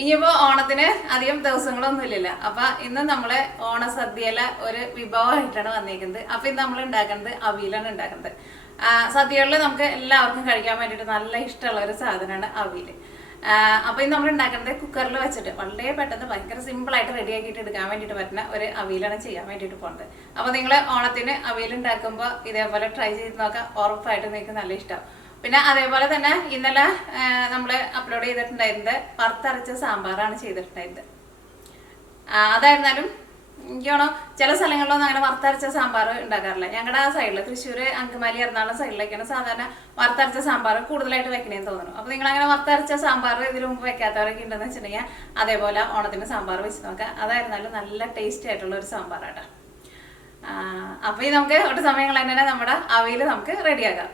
ഇനിയിപ്പോൾ ഓണത്തിന് അധികം ദിവസങ്ങളൊന്നും ഇല്ലല്ലോ. അപ്പം ഇന്ന് നമ്മൾ ഓണസദ്യയിലെ ഒരു വിഭവമായിട്ടാണ് വന്നിരിക്കുന്നത്. അപ്പം ഇന്ന് നമ്മൾ ഉണ്ടാക്കുന്നത് അവിയലാണ് ഉണ്ടാക്കുന്നത്. സദ്യകളിൽ നമുക്ക് എല്ലാവർക്കും കഴിക്കാൻ വേണ്ടിയിട്ട് നല്ല ഇഷ്ടമുള്ള ഒരു സാധനമാണ് അവിയൽ. അപ്പോൾ ഇന്ന് നമ്മൾ ഉണ്ടാക്കുന്നത് കുക്കറിൽ വെച്ചിട്ട് വളരെ പെട്ടെന്ന് ഭയങ്കര സിമ്പിളായിട്ട് റെഡിയാക്കിയിട്ട് എടുക്കാൻ വേണ്ടിയിട്ട് പറ്റുന്ന ഒരു അവിയലാണ് ചെയ്യാൻ വേണ്ടിയിട്ട് പോകുന്നത്. അപ്പോൾ നിങ്ങൾ ഓണത്തിന് അവിയൽ ഉണ്ടാക്കുമ്പോൾ ഇതേപോലെ ട്രൈ ചെയ്ത് നോക്കാം. ഉറപ്പായിട്ട് നിങ്ങൾക്ക് നല്ല ഇഷ്ടമാവും. പിന്നെ അതേപോലെ തന്നെ ഇന്നലെ നമ്മൾ അപ്ലോഡ് ചെയ്തിട്ടുണ്ടായിരുന്നത് വറുത്തരച്ച സാമ്പാറാണ് ചെയ്തിട്ടുണ്ടായിരുന്നത്. അതായിരുന്നാലും എനിക്കാണോ ചില സ്ഥലങ്ങളിലൊന്നും അങ്ങനെ വറുത്തരച്ച സാമ്പാർ ഉണ്ടാക്കാറില്ല. ഞങ്ങളുടെ ആ സൈഡിൽ തൃശ്ശൂർ, അങ്കമാലി, എറണാകുളം സൈഡിലൊക്കെയാണ് സാധാരണ വറുത്തരച്ച സാമ്പാർ കൂടുതലായിട്ട് വെക്കണേന്ന് തോന്നുന്നു. അപ്പോൾ നിങ്ങൾ അങ്ങനെ വറുത്തരച്ച സാമ്പാർ ഇതിനു മുമ്പ് വെക്കാത്തവരൊക്കെ ഉണ്ടെന്ന് വെച്ചിട്ടുണ്ടെങ്കിൽ അതേപോലെ ഓണത്തിന് സാമ്പാർ വെച്ച് നോക്കാം. അതായിരുന്നാലും നല്ല ടേസ്റ്റി ആയിട്ടുള്ള ഒരു സാമ്പാറാണ്. അപ്പോൾ ഈ നമുക്ക് ഒരു സമയങ്ങൾ തന്നെ നമ്മുടെ അവിയൽ നമുക്ക് റെഡിയാക്കാം.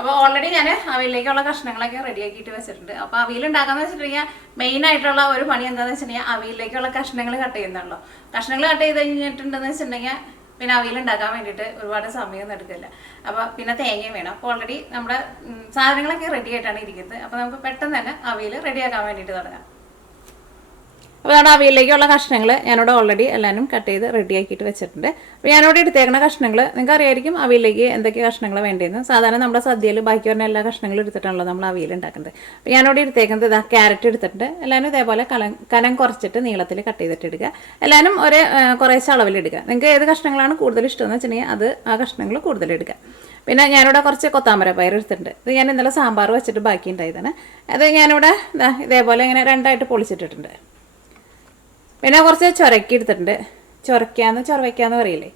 അപ്പോൾ ഓൾറെഡി ഞാൻ അവിയലിലേക്കുള്ള കഷ്ണങ്ങളൊക്കെ റെഡിയാക്കിയിട്ട് വെച്ചിട്ടുണ്ട്. അപ്പോൾ അവിയൽ ഉണ്ടാക്കാന്ന് വെച്ചിട്ടുണ്ടെങ്കിൽ മെയിൻ ആയിട്ടുള്ള ഒരു പണി എന്താണെന്ന് വെച്ചിട്ടുണ്ടെങ്കിൽ അവിയലിലേക്കുള്ള കഷ്ണങ്ങൾ കട്ട് ചെയ്യുന്നുള്ളൂ. കഷ്ണങ്ങൾ കട്ട് ചെയ്ത് കഴിഞ്ഞിട്ടുണ്ടെന്ന് വെച്ചിട്ടുണ്ടെങ്കിൽ പിന്നെ അവിയൽ ഉണ്ടാക്കാൻ വേണ്ടിയിട്ട് ഒരുപാട് സമയമൊന്നും എടുക്കില്ല. അപ്പോൾ പിന്നെ തേങ്ങയും വേണം. അപ്പോൾ ഓൾറെഡി നമ്മുടെ സാധനങ്ങളൊക്കെ റെഡി ആയിട്ടാണ് ഇരിക്കുന്നത്. അപ്പോൾ നമുക്ക് പെട്ടെന്ന് തന്നെ അവിയൽ റെഡിയാക്കാൻ വേണ്ടിയിട്ട് തുടങ്ങാം. അപ്പോൾ നമ്മുടെ അവിയലിലേക്കുള്ള കഷ്ണങ്ങൾ ഞാനിവിടെ ഓൾറെഡി എല്ലാവരും കട്ട് ചെയ്ത് റെഡിയാക്കിയിട്ട് വെച്ചിട്ടുണ്ട്. അപ്പോൾ ഞാനിവിടെ എടുത്തേക്കുന്ന കഷ്ണങ്ങൾ നിങ്ങൾക്ക് അറിയായിരിക്കും അവിയലിലേക്ക് എന്തൊക്കെ കഷ്ണങ്ങൾ വേണ്ടതെന്ന്. സാധാരണ നമ്മുടെ സദ്യയിൽ ബാക്കി വരുന്ന എല്ലാ കഷ്ണങ്ങളും എടുത്തിട്ടാണല്ലോ നമ്മൾ അവിയൽ ഉണ്ടാക്കുന്നത്. അപ്പോൾ ഞാനിവിടെ എടുത്തേക്കുന്നത് ഇതാ ക്യാരറ്റ് എടുത്തിട്ടുണ്ട്. എല്ലാവരും ഇതേപോലെ കനം കുറച്ചിട്ട് നീളത്തിൽ കട്ട് ചെയ്തിട്ട് എടുക്കുക. എല്ലാവരും കുറേശ്ശെ അളവിലെടുക്കുക. നിങ്ങൾക്ക് ഏത് കഷ്ണങ്ങളാണ് കൂടുതൽ ഇഷ്ടമെന്ന് വെച്ചിട്ടുണ്ടെങ്കിൽ അത് ആ കഷ്ണങ്ങൾ കൂടുതലെടുക്കുക. പിന്നെ ഞാനിവിടെ കുറച്ച് കൊത്താമര പയർ എടുത്തിട്ടുണ്ട്. ഇത് ഞാൻ ഇന്നലെ സാമ്പാർ വെച്ചിട്ട് ബാക്കി ഉണ്ടായതാണ്. അത് ഞാനിവിടെ ഇതേപോലെ ഇങ്ങനെ രണ്ടായിട്ട് പൊളിച്ചിട്ടിട്ടുണ്ട്. പിന്നെ കുറച്ച് ചുരക്കി എടുത്തിട്ടുണ്ട്. ചൊരവയ്ക്കാന്ന് പറയില്ലേ,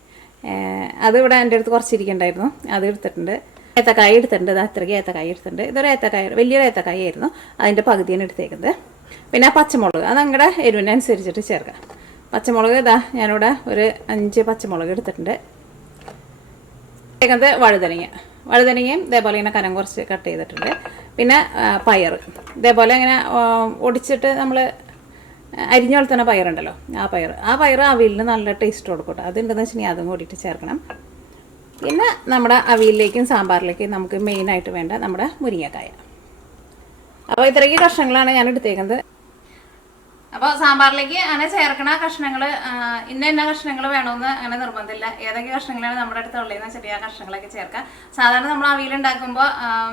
അതിവിടെ എൻ്റെ അടുത്ത് കുറച്ചിരിക്കണ്ടായിരുന്നു, അത് എടുത്തിട്ടുണ്ട്. ഏത്തക്കായ എടുത്തിട്ടുണ്ട്. ഇത് അത്രയ്ക്ക് ഏത്തക്കായ എടുത്തിട്ടുണ്ട്. ഇതൊരു ഏത്തക്കായ, വലിയൊരു ഏത്തക്കായ ആയിരുന്നു, അതിൻ്റെ പകുതിയാണ് എടുത്തേക്കുന്നത്. പിന്നെ പച്ചമുളക് അത് നിങ്ങളുടെ എരിവിനനുസരിച്ചിട്ട് ചേർക്കാം. പച്ചമുളക് ഇതാ ഞാനിവിടെ ഒരു 5 പച്ചമുളക് എടുത്തിട്ടുണ്ട്. വഴുതനങ്ങയും ഇതേപോലെ ഇങ്ങനെ കനം കുറച്ച് കട്ട് ചെയ്തിട്ടുണ്ട്. പിന്നെ പയർ ഇതേപോലെ ഇങ്ങനെ ഒടിച്ചിട്ട് നമ്മൾ അരിഞ്ഞ പോലെ തന്നെ പയറുണ്ടല്ലോ, ആ പയർ അവിയലിന് നല്ല ടേസ്റ്റ് കൊടുക്കട്ടെ. അതുണ്ടെന്ന് വെച്ചിട്ടുണ്ടെങ്കിൽ അതും കൂടിയിട്ട് ചേർക്കണം. പിന്നെ നമ്മുടെ അവിയലിലേക്കും സാമ്പാറിലേക്കും നമുക്ക് മെയിനായിട്ട് വേണ്ട നമ്മുടെ മുരിങ്ങക്കായ. അപ്പോൾ ഇത്രയ്ക്ക് കഷ്ണങ്ങളാണ് ഞാൻ എടുത്തേക്കുന്നത്. അപ്പോൾ സാമ്പാറിലേക്ക് അങ്ങനെ ചേർക്കണ കഷ്ണങ്ങൾ ഇന്ന കഷ്ണങ്ങൾ വേണമെന്ന് അങ്ങനെ നിർബന്ധമില്ല. ഏതൊക്കെ കഷ്ണങ്ങളാണ് നമ്മുടെ അടുത്ത് ഉള്ളതെന്ന് വെച്ചിട്ട് ആ കഷ്ണങ്ങളൊക്കെ ചേർക്കാം. സാധാരണ നമ്മൾ അവിയൽ ഉണ്ടാക്കുമ്പോൾ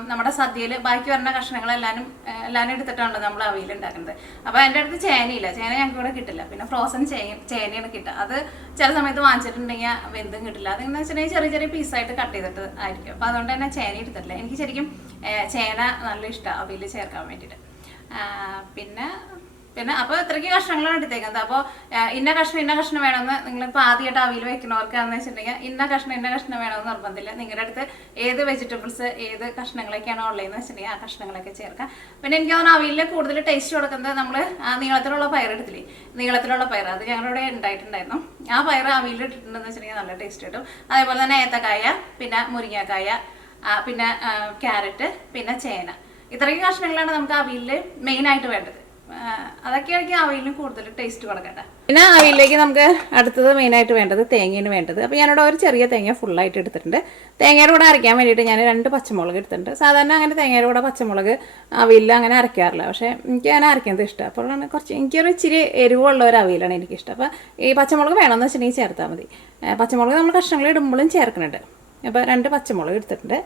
നമ്മുടെ സദ്യയിൽ ബാക്കി വരുന്ന കഷ്ണങ്ങളെല്ലാവരും എടുത്തിട്ടാണല്ലോ നമ്മൾ അവിയൽ ഉണ്ടാക്കുന്നത്. അപ്പോൾ എൻ്റെ അടുത്ത് ചേനയില്ല, ചേന ഞങ്ങൾക്ക് ഇവിടെ കിട്ടില്ല. പിന്നെ ഫ്രോസൺ ചേനയാണ് കിട്ടുക. അത് ചില സമയത്ത് വാങ്ങിച്ചിട്ടുണ്ടെങ്കിൽ വെന്തും കിട്ടില്ല. അതെന്ന് വെച്ചിട്ടുണ്ടെങ്കിൽ ചെറിയ ചെറിയ പീസായിട്ട് കട്ട് ചെയ്തിട്ട് ആയിരിക്കും. അപ്പോൾ അതുകൊണ്ട് തന്നെ ചേന എടുത്തിട്ടില്ല. എനിക്ക് ശരിക്കും ചേന നല്ല ഇഷ്ടമാണ് അവിയൽ ചേർക്കാൻ വേണ്ടിയിട്ട്. പിന്നെ അപ്പോൾ ഇത്രയ്ക്ക് കഷ്ണങ്ങളാണ് എടുത്തേക്കുന്നത്. അപ്പോൾ ഇന്ന കഷ്ണം വേണമെന്ന് നിങ്ങളിപ്പോൾ ആദ്യമായിട്ട് അവിയൽ വെക്കുന്നവർക്കാണെന്ന് വെച്ചിട്ടുണ്ടെങ്കിൽ ഇന്ന കഷ്ണം വേണമെന്ന് നിർബന്ധമില്ല. നിങ്ങളുടെ അടുത്ത് ഏത് വെജിറ്റബിൾസ് ഏത് കഷ്ണങ്ങളൊക്കെയാണോ ഉള്ളതെന്ന് വെച്ചിട്ടുണ്ടെങ്കിൽ ആ കഷ്ണങ്ങളൊക്കെ ചേർക്കാം. പിന്നെ എനിക്ക് തോന്നുന്നു അവിയലിൽ കൂടുതൽ ടേസ്റ്റ് കൊടുക്കുന്നത് നമ്മൾ നീളത്തിലുള്ള പയർ എടുത്തില്ലേ, നീളത്തിലുള്ള പയർ അത് ഞങ്ങളുടെ ഉണ്ടായിട്ടുണ്ടായിരുന്നു. ആ പയർ അവിയലിൽ ഇട്ടിട്ടുണ്ടെന്ന് വെച്ചിട്ടുണ്ടെങ്കിൽ നല്ല ടേസ്റ്റ് കിട്ടും. അതേപോലെ തന്നെ ഏത്തക്കായ, പിന്നെ മുരിങ്ങക്കായ, പിന്നെ ക്യാരറ്റ്, പിന്നെ ചേന, ഇത്രയും കഷ്ണങ്ങളാണ് നമുക്ക് അവിയലിൽ മെയിനായിട്ട് വേണ്ടത്. അതൊക്കെയായിരിക്കും അവിയലിന് കൂടുതൽ ടേസ്റ്റ് കൊടുക്കട്ടെ. പിന്നെ അവിയലിലേക്ക് നമുക്ക് അടുത്തത് മെയിനായിട്ട് വേണ്ടത് തേങ്ങയാണ് വേണ്ടത്. അപ്പോൾ ഞാനിവിടെ ഒരു ചെറിയ തേങ്ങ ഫുള്ളായിട്ട് എടുത്തിട്ടുണ്ട്. തേങ്ങയുടെ കൂടെ അരയ്ക്കാൻ വേണ്ടിയിട്ട് ഞാൻ 2 പച്ചമുളക് എടുത്തിട്ടുണ്ട്. സാധാരണ അങ്ങനെ തേങ്ങയുടെ കൂടെ പച്ചമുളക് അവിയലിൽ അങ്ങനെ അരയ്ക്കാറില്ല. പക്ഷേ എനിക്ക് അങ്ങനെ അരയ്ക്കുന്നത് ഇഷ്ടം. അപ്പോഴാണ് എനിക്കൊരു ഇച്ചിരി എരിവുള്ള ഒരു അവിയലാണ് എനിക്കിഷ്ടം. അപ്പോൾ ഈ പച്ചമുളക് വേണമെന്ന് വെച്ചിട്ടുണ്ടെങ്കിൽ ചേർത്താൽ മതി. പച്ചമുളക് നമ്മൾ കഷ്ണങ്ങൾ ഇടുമ്പോഴും ചേർക്കുന്നുണ്ട്. അപ്പോൾ 2 പച്ചമുളക് എടുത്തിട്ടുണ്ട്.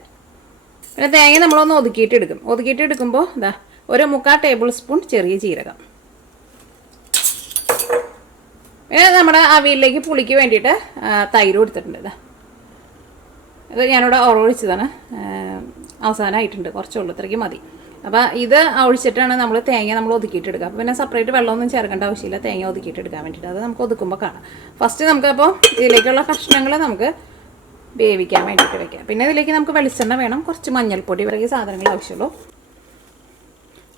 പിന്നെ തേങ്ങ നമ്മളൊന്ന് ഒതുക്കിയിട്ട് എടുക്കുമ്പോൾ ഇതാ ഒരു 3/4 ടേബിൾ സ്പൂൺ ചെറിയ ജീരകം. പിന്നെ നമ്മുടെ അവിയലിലേക്ക് പുളിക്ക് വേണ്ടിയിട്ട് തൈരും എടുത്തിട്ടുണ്ട്. ഇത് ഞാനിവിടെ ഒഴിച്ചതാണ്, അവസാനമായിട്ടുണ്ട്, കുറച്ചുള്ളൂ, ഇത്രയ്ക്ക് മതി. അപ്പോൾ ഇത് ഒഴിച്ചിട്ടാണ് നമ്മൾ തേങ്ങ ഒതുക്കിയിട്ടെടുക്കുക. അപ്പോൾ പിന്നെ സെപ്പറേറ്റ് വെള്ളമൊന്നും ചേർക്കേണ്ട ആവശ്യമില്ല തേങ്ങ ഒതുക്കിയിട്ടെടുക്കാൻ വേണ്ടിയിട്ട്. അത് നമുക്ക് ഒതുക്കുമ്പോൾ കാണാം. ഫസ്റ്റ് നമുക്കപ്പോൾ ഇതിലേക്കുള്ള കഷ്ണങ്ങൾ നമുക്ക് വേവിക്കാൻ വേണ്ടിയിട്ട് വെക്കാം. പിന്നെ ഇതിലേക്ക് നമുക്ക് വെളിച്ചെണ്ണ വേണം, കുറച്ച് മഞ്ഞൾപ്പൊടി, ഇവർക്ക് സാധനങ്ങൾ ആവശ്യമുള്ളൂ.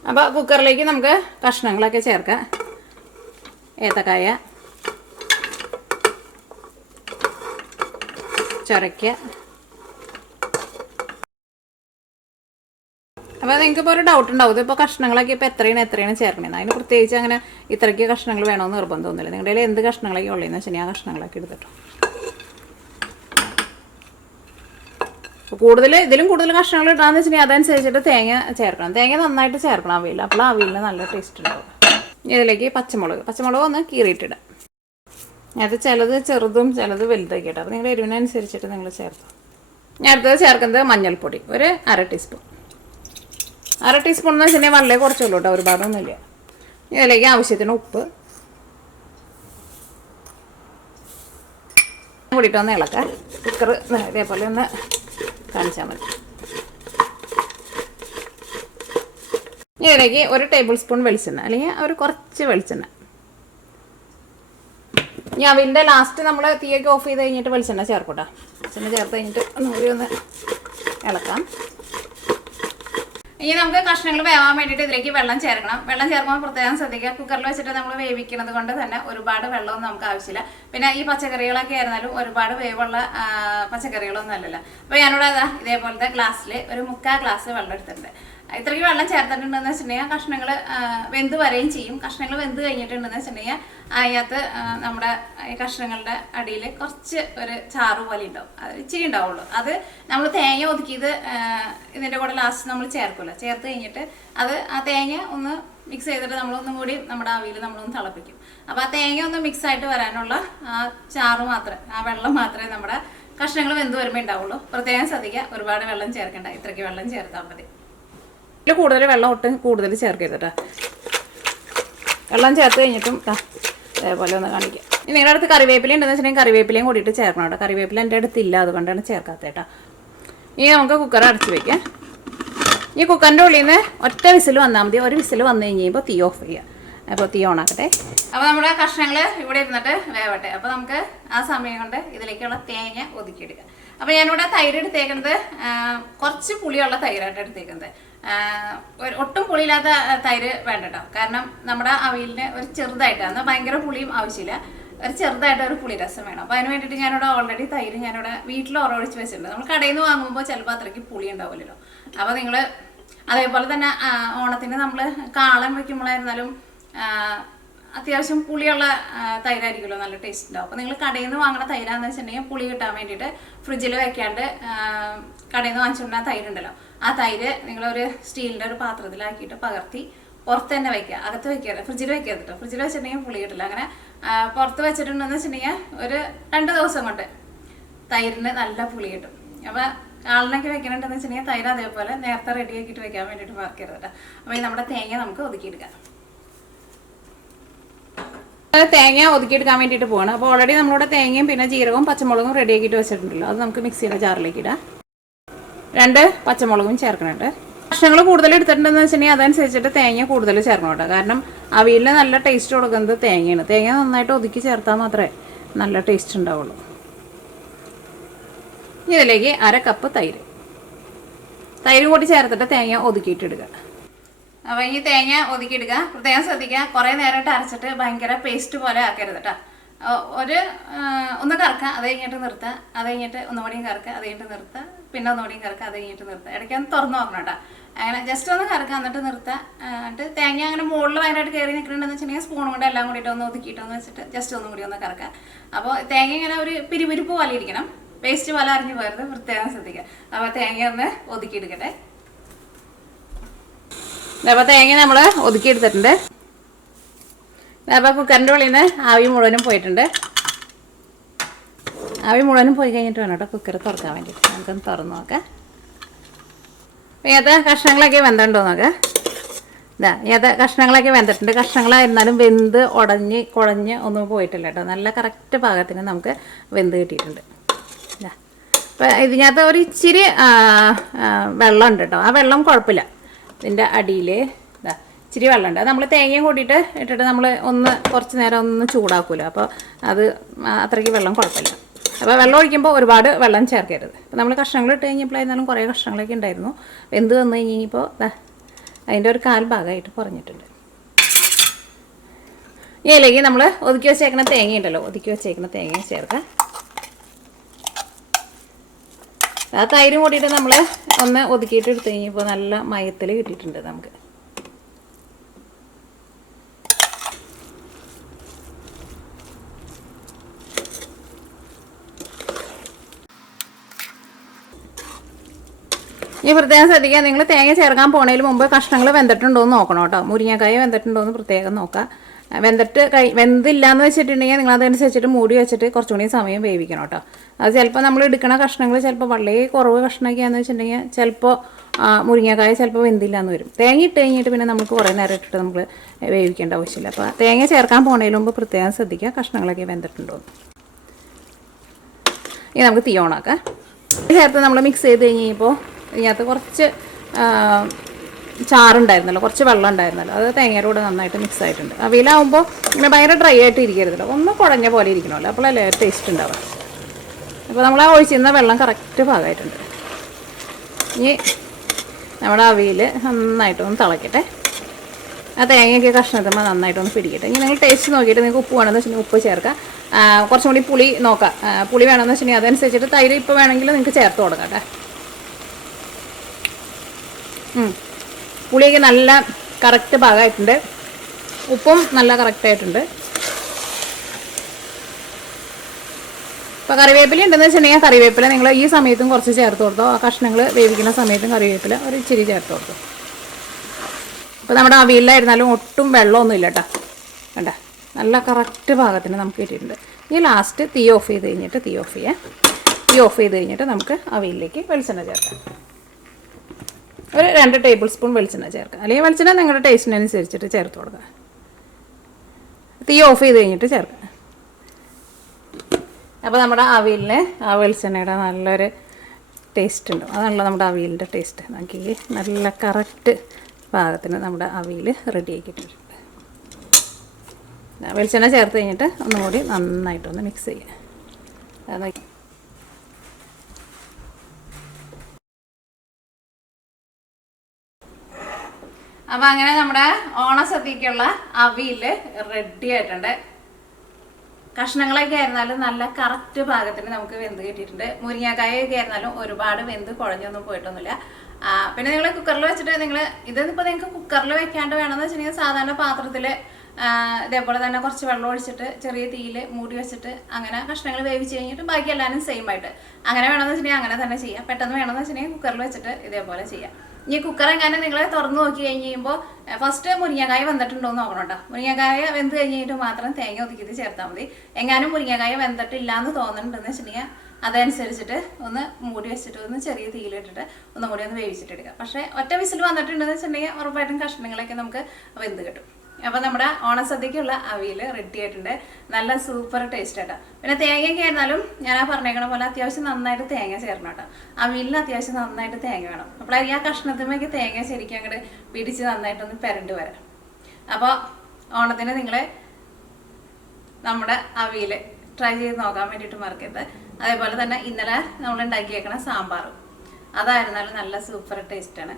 അപ്പോൾ കുക്കറിലേക്ക് നമുക്ക് കഷ്ണങ്ങളൊക്കെ ചേർക്കാം. ഏത്തക്കായ, ചുരക്ക. അപ്പോൾ നിങ്ങൾക്കിപ്പോൾ ഒരു ഡൗട്ട് ഉണ്ടാവും, ഇതിപ്പോൾ കഷ്ണങ്ങളൊക്കെ ഇപ്പോൾ എത്രയാണ് ചേർക്കണേന്ന്. അതിന് പ്രത്യേകിച്ച് അങ്ങനെ ഇത്രയ്ക്ക് കഷ്ണങ്ങൾ വേണമെന്ന് നിർബന്ധമൊന്നുമില്ല. നിങ്ങളുടെ കയ്യിൽ എന്ത് കഷ്ണങ്ങളൊക്കെ ഉള്ളതെന്ന് വെച്ചാൽ ആ കഷ്ണങ്ങളൊക്കെ എടുത്തിട്ടോ. ഇതിലും കൂടുതൽ കഷ്ണങ്ങൾ ഇടാന്ന് വെച്ചിട്ടുണ്ടെങ്കിൽ അതനുസരിച്ചിട്ട് തേങ്ങ ചേർക്കണം. തേങ്ങ നന്നായിട്ട് ചേർക്കണം അവിയൽ, അപ്പോൾ അവിയലിന് നല്ല ടേസ്റ്റ് ഉണ്ടാവും. ഇതിലേക്ക് പച്ചമുളക് ഒന്ന് കീറിയിട്ടിടാം. അത് ചിലത് ചെറുതും ചിലത് വലുതൊക്കെ ഇട്ടാൽ അപ്പോൾ നിങ്ങളുടെ എരിവിനനുസരിച്ചിട്ട് നിങ്ങൾ ചേർത്തോ. ഞാൻ അടുത്തത് ചേർക്കുന്നത് മഞ്ഞൾപ്പൊടി ഒരു 1/2 ടീസ്പൂൺ. 1/2 ടീസ്പൂൺ എന്ന് വെച്ചിട്ടുണ്ടെങ്കിൽ വളരെ കുറച്ചുള്ളൂ കേട്ടോ, ഒരുപാടൊന്നുമില്ല. ഇതിലേക്ക് ആവശ്യത്തിന് ഉപ്പ് കൂടിയിട്ട് ഒന്ന് ഇളക്കാം. കുക്കർ ഇതേപോലെ ഒന്ന് കാണിച്ചാൽ മതി. ഇതിലേക്ക് 1 ടേബിൾ സ്പൂൺ വെളിച്ചെണ്ണ അല്ലെങ്കിൽ ഒരു കുറച്ച് വെളിച്ചെണ്ണ. ഇനി അവിൻ്റെ ലാസ്റ്റ് നമ്മൾ തീയൊക്കെ ഓഫ് ചെയ്ത് കഴിഞ്ഞിട്ട് വെളിച്ചെണ്ണ ചേർക്കൂട്ടാ. വെളിച്ചെണ്ണ ചേർത്ത് കഴിഞ്ഞിട്ട് ഒന്ന് ഇളക്കാം. ഇനി നമുക്ക് കഷ്ണങ്ങൾ വേവാൻ വേണ്ടിയിട്ട് ഇതിലേക്ക് വെള്ളം ചേർക്കണം. വെള്ളം ചേർക്കുമ്പോൾ പ്രത്യേകം ശ്രദ്ധിക്കുക, കുക്കറിൽ വെച്ചിട്ട് നമ്മൾ വേവിക്കുന്നത് കൊണ്ട് തന്നെ ഒരുപാട് വെള്ളമൊന്നും നമുക്ക് ആവശ്യമില്ല. പിന്നെ ഈ പച്ചക്കറികളൊക്കെ ആയിരുന്നാലും ഒരുപാട് വേവുള്ള പച്ചക്കറികളൊന്നും അല്ലല്ലോ. അപ്പോൾ ഞാനിവിടെ ഇതേപോലത്തെ ഗ്ലാസ്സിൽ ഒരു 3/4 ഗ്ലാസ് വെള്ളം എടുത്തിട്ടുണ്ട്. ഇത്രയ്ക്ക് വെള്ളം ചേർത്തിട്ടുണ്ടെന്ന് വെച്ചിട്ടുണ്ടെങ്കിൽ കഷ്ണങ്ങൾ വെന്ത് വരെയും ചെയ്യും. കഷ്ണങ്ങൾ വെന്ത് കഴിഞ്ഞിട്ടുണ്ടെന്ന് വെച്ചിട്ടുണ്ടെങ്കിൽ അതിനകത്ത് നമ്മുടെ ഈ കഷ്ണങ്ങളുടെ അടിയിൽ കുറച്ച് ഒരു ചാറ് പോലെ ഉണ്ടാവും, അത് ഇച്ചിരി ഉണ്ടാവുള്ളൂ. അത് നമ്മൾ തേങ്ങ ഒതുക്കിയത് ഇതിൻ്റെ കൂടെ ലാസ്റ്റ് നമ്മൾ ചേർക്കില്ല. ചേർത്ത് കഴിഞ്ഞിട്ട് അത് ആ തേങ്ങ ഒന്ന് മിക്സ് ചെയ്തിട്ട് നമ്മളൊന്നും കൂടി നമ്മുടെ ആവിയിൽ നമ്മളൊന്ന് തിളപ്പിക്കും. അപ്പോൾ ആ തേങ്ങ ഒന്ന് മിക്സ് ആയിട്ട് വരാനുള്ള ആ ചാറ് മാത്രമേ, ആ വെള്ളം മാത്രമേ നമ്മുടെ കഷ്ണങ്ങൾ വെന്ത് വരുമ്പോൾ ഉണ്ടാവുള്ളൂ. പ്രത്യേകം ശ്രദ്ധിക്കുക, ഒരുപാട് വെള്ളം ചേർക്കണ്ട, ഇത്രയ്ക്ക് വെള്ളം ചേർത്താൽ മതി. ഇതിൽ കൂടുതൽ വെള്ളം ഒട്ടും കൂടുതൽ ചേർക്കരുത് കേട്ടോ. വെള്ളം ചേർത്ത് കഴിഞ്ഞിട്ടും അതേപോലെ ഒന്ന് കാണിക്കാം. ഇനി നിങ്ങളുടെ അടുത്ത് കറിവേപ്പില ഉണ്ടെന്ന് വെച്ചിട്ടുണ്ടെങ്കിൽ കറിവേപ്പിലയും കൂടിയിട്ട് ചേർക്കണം കേട്ടോ. കറിവേപ്പില എൻ്റെ അടുത്തില്ല, അതുകൊണ്ടാണ് ചേർക്കാത്തത് കേട്ടോ. ഇനി നമുക്ക് കുക്കർ അടച്ച് വയ്ക്കാം. ഈ കുക്കറിൻ്റെ ഉള്ളിൽ നിന്ന് ഒറ്റ വിസിൽ വന്നാൽ മതി. ഒരു വിസിൽ വന്നു കഴിയുമ്പോൾ തീ ഓഫ് ചെയ്യുക. അപ്പോൾ തീ ഓണാക്കട്ടെ. അപ്പോൾ നമ്മുടെ കഷ്ണങ്ങൾ ഇവിടെ ഇരുന്നിട്ട് വേവട്ടെ. അപ്പോൾ നമുക്ക് ആ സമയം കൊണ്ട് ഇതിലേക്കുള്ള തേങ്ങ ഒതുക്കിയെടുക്കാം. അപ്പോൾ ഞാനിവിടെ തൈര് എടുത്തേക്കുന്നത് കുറച്ച് പുളിയുള്ള തൈരായിട്ട് എടുത്തേക്കുന്നത്. ഒട്ടും പുളിയില്ലാത്ത തൈര് വേണ്ട കേട്ടോ. കാരണം നമ്മുടെ അവിയലിന് ഒരു ചെറുതായിട്ടാണ്, ഭയങ്കര പുളിയും ആവശ്യമില്ല, ഒരു ചെറുതായിട്ട് ഒരു പുളി രസം വേണം. അപ്പോൾ അതിന് വേണ്ടിയിട്ട് ഞാനിവിടെ ഓൾറെഡി തൈര് ഞാനിവിടെ വീട്ടിൽ ഉറവൊഴിച്ച് വെച്ചിട്ടുണ്ട്. നമ്മൾ കടയിൽ നിന്ന് വാങ്ങുമ്പോൾ ചിലപ്പോൾ അത്രയ്ക്ക് പുളി ഉണ്ടാവില്ലല്ലോ. അപ്പോൾ നിങ്ങൾ അതേപോലെ തന്നെ ഓണത്തിന് നമ്മൾ കാളൻ വയ്ക്കുമ്പോഴായിരുന്നാലും അത്യാവശ്യം പുളിയുള്ള തൈരായിരിക്കുമല്ലോ, നല്ല ടേസ്റ്റ് ഉണ്ടാവും. അപ്പോൾ നിങ്ങൾ കടയിൽ നിന്ന് വാങ്ങുന്ന തൈരാന്ന് വെച്ചിട്ടുണ്ടെങ്കിൽ പുളി കിട്ടാൻ വേണ്ടിയിട്ട് ഫ്രിഡ്ജിൽ വെക്കാണ്ട് കടയിൽ നിന്ന് വാങ്ങിച്ചുകൊണ്ടാ തൈരുണ്ടല്ലോ, ആ തൈര് നിങ്ങളൊരു സ്റ്റീലിൻ്റെ ഒരു പാത്രത്തിലാക്കിയിട്ട് പകർത്തി പുറത്ത് തന്നെ വയ്ക്കുക. അകത്ത് വയ്ക്കരുത്, ഫ്രിഡ്ജിൽ വയ്ക്കരുത് കേട്ടോ. ഫ്രിഡ്ജിൽ വെച്ചിട്ടുണ്ടെങ്കിൽ പുളി കിട്ടില്ല. അങ്ങനെ പുറത്ത് വെച്ചിട്ടുണ്ടെന്ന് വെച്ചിട്ടുണ്ടെങ്കിൽ ഒരു 2 ദിവസം കൊണ്ട് തൈരിന് നല്ല പുളി കിട്ടും. അപ്പോൾ ആളിനൊക്കെ വെക്കണമെന്ന് വെച്ചിട്ടുണ്ടെങ്കിൽ തൈര് അതേപോലെ നേരത്തെ റെഡി ആക്കിയിട്ട് വെക്കാൻ വേണ്ടിയിട്ട് മറക്കരുത് കേട്ടോ. അപ്പോൾ ഈ നമ്മുടെ തേങ്ങ നമുക്ക് ഒതുക്കിയെടുക്കാം. തേങ്ങ ഒതുക്കിയെടുക്കാൻ വേണ്ടിയിട്ട് പോവാണ്. അപ്പോൾ ഓൾറെഡി നമ്മളിവിടെ തേങ്ങയും പിന്നെ ജീരകവും പച്ചമുളകും റെഡി ആക്കിയിട്ട് വെച്ചിട്ടുണ്ടല്ലോ, അത് നമുക്ക് മിക്സിയുടെ ജാറിലേക്ക് ഇടാം. 2 പച്ചമുളകും ചേർക്കണുണ്ട്. കഷ്ണങ്ങൾ കൂടുതൽ എടുത്തിട്ടുണ്ടെന്ന് വെച്ചിട്ടുണ്ടെങ്കിൽ അതനുസരിച്ചിട്ട് തേങ്ങ കൂടുതൽ ചേർക്കണം കേട്ടോ. കാരണം അവിയലിന് നല്ല ടേസ്റ്റ് കൊടുക്കുന്നത് തേങ്ങയാണ്. തേങ്ങ നന്നായിട്ട് ഒതുക്കി ചേർത്താൽ മാത്രമേ നല്ല ടേസ്റ്റ് ഉണ്ടാവുള്ളൂ. ഇതിലേക്ക് 1/2 കപ്പ് തൈര് കൂടി ചേർത്തിട്ട് തേങ്ങ ഒതുക്കിയിട്ടിടുക. അപ്പോൾ ഈ തേങ്ങ ഒതുക്കിയിടുക. പ്രത്യേകം ശ്രദ്ധിക്കുക, കുറേ നേരമായിട്ട് അരച്ചിട്ട് ഭയങ്കര പേസ്റ്റ് പോലെ ആക്കരുത് കേട്ടോ. ഒന്ന് കറക്കുക, അത് കഴിഞ്ഞിട്ട് നിർത്തുക, അത് കഴിഞ്ഞിട്ട് ഒന്നുകൂടിയും കറക്കുക, അത് കഴിഞ്ഞിട്ട് നിർത്തുക, പിന്നെ ഒന്നുകൂടിയും കറക്കുക, അത് കഴിഞ്ഞിട്ട് നിർത്തുക. ഇടയ്ക്ക് ഒന്ന് തുറന്ന് നോക്കണം കേട്ടോ. അങ്ങനെ ജസ്റ്റ് ഒന്ന് കറക്കുക, എന്നിട്ട് നിർത്തുക. എന്നിട്ട് തേങ്ങ അങ്ങനെ മുകളിൽ ഭയങ്കരമായിട്ട് കയറി നിൽക്കുന്നുണ്ടെന്ന് വെച്ചിട്ടുണ്ടെങ്കിൽ സ്പൂൺ കൊണ്ട് എല്ലാം കൂടിയിട്ട് ഒന്ന് ഒതുക്കിയിട്ടൊന്ന് വെച്ചിട്ട് ജസ്റ്റ് ഒന്നും കൂടി ഒന്ന് കറക്കുക. അപ്പോൾ തേങ്ങ ഇങ്ങനെ ഒരു പിരിപിരിപ്പ് പോലെ ഇരിക്കണം, പേസ്റ്റ് പോലെ അരിഞ്ഞു പോകരുത്, പ്രത്യേകം ശ്രദ്ധിക്കുക. അപ്പോൾ തേങ്ങ ഒന്ന് ഒതുക്കിയെടുക്കട്ടെ. അപ്പോൾ തേങ്ങ നമ്മൾ ഒതുക്കിയെടുത്തിട്ടുണ്ട്. അപ്പോൾ കുക്കറിൻ്റെ ഉള്ളിൽ നിന്ന് ആവി മുഴുവനും പോയിട്ടുണ്ട്. ആവി മുഴുവനും പോയി കഴിഞ്ഞിട്ട് വേണം കേട്ടോ കുക്കർ തുറക്കാൻ വേണ്ടിയിട്ട്. നമുക്കൊന്ന് തുറന്ന് നോക്കാം. ഏത് കഷ്ണങ്ങളൊക്കെ വെന്തണ്ടോ നോക്കാം. ഏത് കഷ്ണങ്ങളൊക്കെ വെന്തിട്ടുണ്ട്. കഷ്ണങ്ങളായിരുന്നാലും വെന്ത് കുഴഞ്ഞ് ഒന്നും പോയിട്ടില്ല കേട്ടോ. നല്ല കറക്റ്റ് പാകത്തിന് നമുക്ക് വെന്ത് കിട്ടിയിട്ടുണ്ട്. അപ്പോൾ ഇതിനകത്ത് ഒരു ഇച്ചിരി വെള്ളം ഉണ്ട് കേട്ടോ. ആ വെള്ളം കുഴപ്പമില്ല. ഇതിൻ്റെ അടിയിൽ ഇച്ചിരി വെള്ളമുണ്ട്. അത് നമ്മൾ തേങ്ങയും കൂട്ടിയിട്ട് ഇട്ടിട്ട് നമ്മൾ കുറച്ച് നേരം ഒന്ന് ചൂടാക്കുമല്ലോ. അപ്പോൾ അത് അത്രയ്ക്ക് വെള്ളം കുഴപ്പമില്ല. അപ്പോൾ വെള്ളം ഒഴിക്കുമ്പോൾ ഒരുപാട് വെള്ളം ചേർക്കരുത്. അപ്പോൾ നമ്മൾ കഷ്ണങ്ങൾ ഇട്ട് കഴിഞ്ഞപ്പോഴായിരുന്നാലും കുറേ കഷ്ണങ്ങളൊക്കെ ഉണ്ടായിരുന്നു. വെന്ത് വന്നു കഴിഞ്ഞപ്പോൾ അതിൻ്റെ ഒരു 1/4 ഭാഗമായിട്ട് കുറഞ്ഞിട്ടുണ്ട്. ഇതിലേക്ക് നമ്മൾ ഒതുക്കി വെച്ചേക്കുന്ന തേങ്ങ ഉണ്ടല്ലോ, ഒതുക്കി വെച്ചേക്കുന്ന തേങ്ങ ചേർക്കാം. ആ തൈരും കൂടിയിട്ട് നമ്മൾ ഒന്ന് ഒതുക്കിയിട്ട് എടുത്തു കഴിഞ്ഞപ്പോൾ നല്ല മയത്തിൽ കിട്ടിയിട്ടുണ്ട് നമുക്ക്. ഈ പ്രത്യേകം ശ്രദ്ധിക്കുക, നിങ്ങൾ തേങ്ങ ചേർക്കാൻ പോണതിന് മുമ്പ് കഷ്ണങ്ങൾ വെന്തിട്ടുണ്ടോ എന്ന് നോക്കണം കേട്ടോ. മുരിങ്ങക്കായ വെന്തിട്ടുണ്ടോ എന്ന് പ്രത്യേകം നോക്കാം. വെന്തില്ല എന്ന് വെച്ചിട്ടുണ്ടെങ്കിൽ നിങ്ങൾ അതനുസരിച്ചിട്ട് മൂടി വെച്ചിട്ട് കുറച്ചുകൂടി സമയം വേവിക്കണം കേട്ടോ. അത് ചിലപ്പോൾ നമ്മൾ എടുക്കുന്ന കഷ്ണങ്ങൾ ചിലപ്പോൾ വളരെ കുറവ് കഷ്ണമൊക്കെയാണെന്ന് വെച്ചിട്ടുണ്ടെങ്കിൽ ചിലപ്പോൾ മുരിങ്ങക്കായ ചിലപ്പോൾ വെന്തില്ല എന്ന് വരും. തേങ്ങ ഇട്ട് കഴിഞ്ഞിട്ട് പിന്നെ നമുക്ക് കുറേ നേരം ഇട്ടിട്ട് നമ്മൾ വേവിക്കേണ്ട ആവശ്യമില്ല. അപ്പോൾ തേങ്ങ ചേർക്കാൻ പോണതിന് മുമ്പ് പ്രത്യേകം ശ്രദ്ധിക്കുക കഷ്ണങ്ങളൊക്കെ വെന്തിട്ടുണ്ടോ. ഇനി നമുക്ക് തീ ഓണാക്കാം. ചേർത്ത് നമ്മൾ മിക്സ് ചെയ്ത് കഴിഞ്ഞപ്പോൾ ഇതിനകത്ത് കുറച്ച് ചാറുണ്ടായിരുന്നല്ലോ, കുറച്ച് വെള്ളം ഉണ്ടായിരുന്നല്ലോ, അത് തേങ്ങയുടെ കൂടെ നന്നായിട്ട് മിക്സ് ആയിട്ടുണ്ട്. അവിയലാവുമ്പോൾ ഇങ്ങനെ ഭയങ്കര ഡ്രൈ ആയിട്ട് ഇരിക്കരുതല്ലോ, ഒന്ന് കുഴഞ്ഞ പോലെ ഇരിക്കണമല്ലോ, അപ്പോഴല്ലേ ടേസ്റ്റ് ഉണ്ടാവുക. അപ്പോൾ നമ്മൾ ആ ഒഴിച്ചിരുന്ന വെള്ളം കറക്റ്റ് പാകമായിട്ടുണ്ട്. ഇനി നമ്മുടെ അവിയൽ നന്നായിട്ടൊന്ന് തിളക്കട്ടെ. ആ തേങ്ങയൊക്കെ കഷ്ണത്തുമ്പോൾ നന്നായിട്ടൊന്ന് പിടിക്കട്ടെ. ഇനി നിങ്ങൾ ടേസ്റ്റ് നോക്കിയിട്ട് നിങ്ങൾക്ക് ഉപ്പ് വേണമെന്ന് വെച്ചിട്ടുണ്ടെങ്കിൽ ഉപ്പ് ചേർക്കുക. കുറച്ചും കൂടി പുളി നോക്കാം. പുളി വേണമെന്ന് വെച്ചിട്ടുണ്ടെങ്കിൽ അതനുസരിച്ചിട്ട് തൈര് ഇപ്പോൾ വേണമെങ്കിൽ നിങ്ങൾക്ക് ചേർത്ത് കൊടുക്കാം കേട്ടോ. പുളിയൊക്കെ നല്ല കറക്റ്റ് പാകമായിട്ടുണ്ട്. ഉപ്പും നല്ല കറക്റ്റായിട്ടുണ്ട്. ഇപ്പോൾ കറിവേപ്പില ഉണ്ടെന്ന് വെച്ചിട്ടുണ്ടെങ്കിൽ കറിവേപ്പില നിങ്ങൾ ഈ സമയത്തും കുറച്ച് ചേർത്ത് കൊടുത്തോ. ആ കഷ്ണങ്ങൾ വേവിക്കുന്ന സമയത്തും കറിവേപ്പില ഒരു ഇച്ചിരി ചേർത്ത് കൊടുത്തോ. ഇപ്പോൾ നമ്മുടെ അവിയലിലായിരുന്നാലും ഒട്ടും വെള്ളമൊന്നും ഇല്ല കേട്ടോ. കണ്ട നല്ല കറക്റ്റ് പാകത്തിന് നമുക്ക് കിട്ടിയിട്ടുണ്ട്. ഈ ലാസ്റ്റ് തീ ഓഫ് ചെയ്ത് കഴിഞ്ഞിട്ട് തീ ഓഫ് ചെയ്ത് കഴിഞ്ഞിട്ട് നമുക്ക് അവിയലിലേക്ക് വെളിച്ചെണ്ണ ചേർക്കാം. ഒരു 2 ടേബിൾ സ്പൂൺ വെളിച്ചെണ്ണ ചേർക്കുക. അല്ലെങ്കിൽ വെളിച്ചെണ്ണ നിങ്ങളുടെ ടേസ്റ്റിനനുസരിച്ചിട്ട് ചേർത്ത് കൊടുക്കുക. തീ ഓഫ് ചെയ്ത് കഴിഞ്ഞിട്ട് ചേർക്കുക. അപ്പോൾ നമ്മുടെ അവിയലിന് ആ വെളിച്ചെണ്ണയുടെ നല്ലൊരു ടേസ്റ്റ് ഉണ്ട്. അതാണല്ലോ നമ്മുടെ അവിയലിൻ്റെ ടേസ്റ്റ്. നോക്കി നല്ല കറക്റ്റ് പാകത്തിന് നമ്മുടെ അവിയൽ റെഡി ആക്കിയിട്ടുണ്ട്. വെളിച്ചെണ്ണ ചേർത്ത് കഴിഞ്ഞിട്ട് ഒന്നും കൂടി നന്നായിട്ടൊന്ന് മിക്സ് ചെയ്യുക. നോക്കി അപ്പോൾ അങ്ങനെ നമ്മുടെ ഓണസദ്യക്കുള്ള അവിയൽ റെഡി ആയിട്ടുണ്ട്. കഷ്ണങ്ങളൊക്കെ ആയിരുന്നാലും നല്ല കറക്റ്റ് പാകത്തിന് നമുക്ക് വെന്ത് കിട്ടിയിട്ടുണ്ട്. മുരിങ്ങക്കായൊക്കെ ആയിരുന്നാലും ഒരുപാട് വെന്ത് കുഴഞ്ഞൊന്നും പോയിട്ടൊന്നുമില്ല. പിന്നെ നിങ്ങൾ കുക്കറിൽ വെച്ചിട്ട് ഇതിപ്പോൾ നിങ്ങൾക്ക് കുക്കറിൽ വെക്കാണ്ട് വേണമെന്ന് വെച്ചിട്ടുണ്ടെങ്കിൽ സാധാരണ പാത്രത്തിൽ ഇതേപോലെ തന്നെ കുറച്ച് വെള്ളം ഒഴിച്ചിട്ട് ചെറിയ തീയിൽ മൂടി വെച്ചിട്ട് അങ്ങനെ കഷ്ണങ്ങൾ വേവിച്ച് കഴിഞ്ഞിട്ട് ബാക്കി എല്ലാവരും സെയിം ആയിട്ട് അങ്ങനെ വേണമെന്ന് വെച്ചിട്ടുണ്ടെങ്കിൽ അങ്ങനെ തന്നെ ചെയ്യാം. പെട്ടെന്ന് വേണമെന്ന് വെച്ചിട്ടുണ്ടെങ്കിൽ കുക്കറിൽ വെച്ചിട്ട് ഇതേപോലെ ചെയ്യാം. ഈ കുക്കർ എങ്ങനെ നിങ്ങൾ തുറന്ന് നോക്കി കഴിഞ്ഞ് കഴിയുമ്പോൾ ഫസ്റ്റ് മുരിങ്ങക്കായ വെന്തിട്ടുണ്ടോ എന്ന് നോക്കണം കേട്ടോ. മുരിങ്ങക്കായ വെന്ത് കഴിഞ്ഞിട്ട് മാത്രം തേങ്ങ ഒതുക്കിയിട്ട് ചേർത്താൽ മതി. എങ്ങാനും മുരിങ്ങക്കായ വെന്തിട്ടില്ല എന്ന് തോന്നുന്നുണ്ടെന്ന് വെച്ചിട്ടുണ്ടെങ്കിൽ അതനുസരിച്ചിട്ട് ഒന്ന് മൂടി വെച്ചിട്ട് ഒന്ന് ചെറിയ തീയിലിട്ടിട്ട് ഒന്നും കൂടി ഒന്ന് വേവിച്ചിട്ടെടുക്കുക. പക്ഷേ ഒറ്റ വിസിൽ വന്നിട്ടുണ്ടെന്ന് വെച്ചിട്ടുണ്ടെങ്കിൽ ഉറപ്പായിട്ടും കഷ്ണങ്ങളൊക്കെ നമുക്ക് വെന്ത് കിട്ടും. അപ്പോൾ നമ്മുടെ ഓണസദ്യക്കുള്ള അവിയൽ റെഡി ആയിട്ടുണ്ട്. നല്ല സൂപ്പർ ടേസ്റ്റ് ആട്ടോ. പിന്നെ തേങ്ങയൊക്കെ ആയിരുന്നാലും ഞാൻ പറഞ്ഞേക്കണ പോലെ അത്യാവശ്യം നന്നായിട്ട് തേങ്ങ ചേർക്കണം കേട്ടോ. അവിയലിന് അത്യാവശ്യം നന്നായിട്ട് തേങ്ങ വേണം. അപ്പോഴായിരിക്കും ആ കഷ്ണത്തുമ്മയ്ക്ക് തേങ്ങ ശരിക്കും അങ്ങോട്ട് പിടിച്ച് നന്നായിട്ടൊന്ന് പെരണ്ട് വരാം. അപ്പോൾ ഓണത്തിന് നിങ്ങൾ നമ്മുടെ അവിയൽ ട്രൈ ചെയ്ത് നോക്കാൻ വേണ്ടിയിട്ട് മറക്കരുത്. അതേപോലെ തന്നെ ഇന്നലെ നമ്മൾ ഉണ്ടാക്കിയേക്കണ സാമ്പാറും അതായിരുന്നാലും നല്ല സൂപ്പർ ടേസ്റ്റാണ്.